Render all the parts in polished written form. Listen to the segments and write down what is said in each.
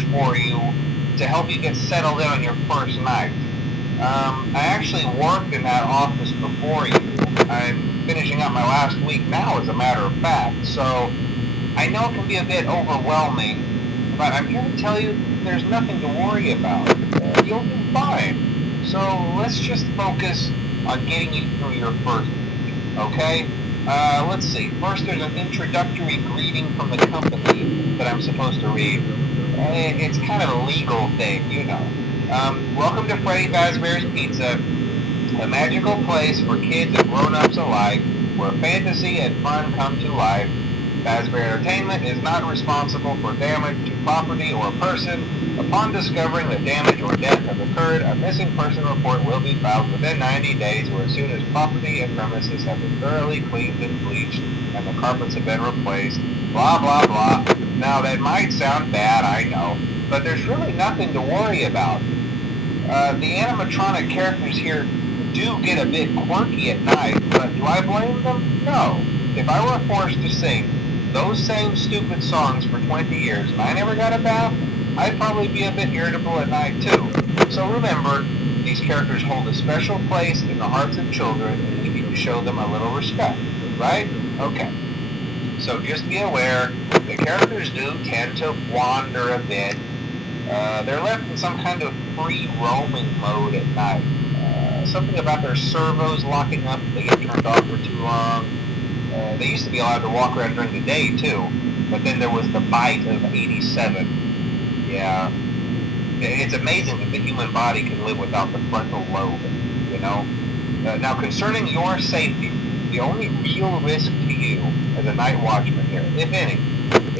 package for you to help you get settled in on your first night. I actually worked in that office before you. I'm finishing up my last week now, as a matter of fact, so I know it can be a bit overwhelming, but I'm here to tell you there's nothing to worry about. You'll do fine. So let's just focus on getting you through your first week, okay? Let's see. First, there's an introductory greeting from the company that I'm supposed to read. It's kind of a legal thing, you know. Welcome to Freddy Fazbear's Pizza, a magical place for kids and grown-ups alike, where fantasy and fun come to life. Fazbear Entertainment is not responsible for damage to property or person. Upon discovering that damage or death have occurred, a missing person report will be filed within 90 days or as soon as property and premises have been thoroughly cleaned and bleached and the carpets have been replaced. Blah, blah, blah. Now, that might sound bad, I know, but there's really nothing to worry about. The animatronic characters here do get a bit quirky at night, but do I blame them? No. If I were forced to sing those same stupid songs for 20 years and I never got a bath, I'd probably be a bit irritable at night too. So remember, these characters hold a special place in the hearts of children and we need to show them a little respect, right? Okay. So just be aware, the characters do tend to wander a bit. They're left in some kind of free roaming mode at night. Something about their servos locking up if they get turned off for too long. They used to be allowed to walk around during the day too, but then there was the bite of 87. Yeah. It's amazing that the human body can live without the frontal lobe, you know? Now, concerning your safety, the only real risk to you as a night watchman here, if any,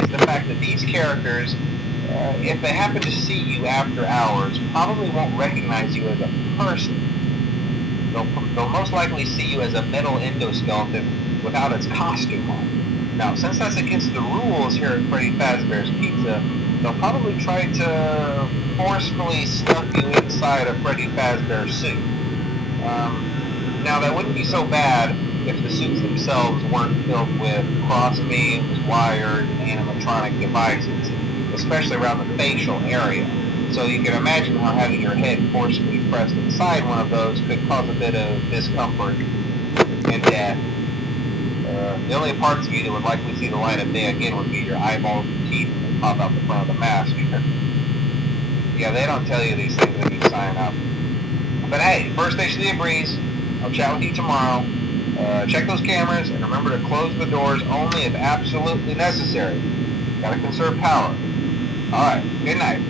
is the fact that these characters, if they happen to see you after hours, probably won't recognize you as a person. They'll most likely see you as a metal endoskeleton without its costume on. Now, since that's against the rules here at Freddy Fazbear's Pizza, they'll probably try to forcefully stuff you inside a Freddy Fazbear suit. Now, that wouldn't be so bad if the suits themselves weren't filled with crossbeams, wires, and animatronic devices, especially around the facial area. So you can imagine how having your head forcefully pressed inside one of those could cause a bit of discomfort and death. The only parts of you that would likely see the light of day again would be your eyeballs and teeth that pop out the front of the mask. Yeah, they don't tell you these things when you sign up. But hey, first station of the breeze. I'll chat with you tomorrow. Check those cameras and remember to close the doors only if absolutely necessary. Gotta conserve power. Alright, good night.